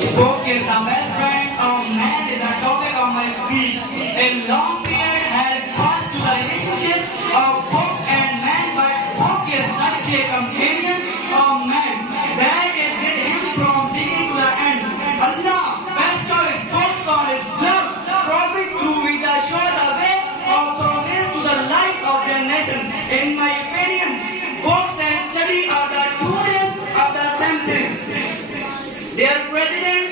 Book is the best friend of man is the topic of my speech. A long period has passed to the relationship of book and man, but book is such a companion of man that is with him from beginning to the end. Allah bestowed his books on his love, prophet to which show the way of progress to the life of their nation. In my opinion, books and study are the two ends of the same thing. Their presidents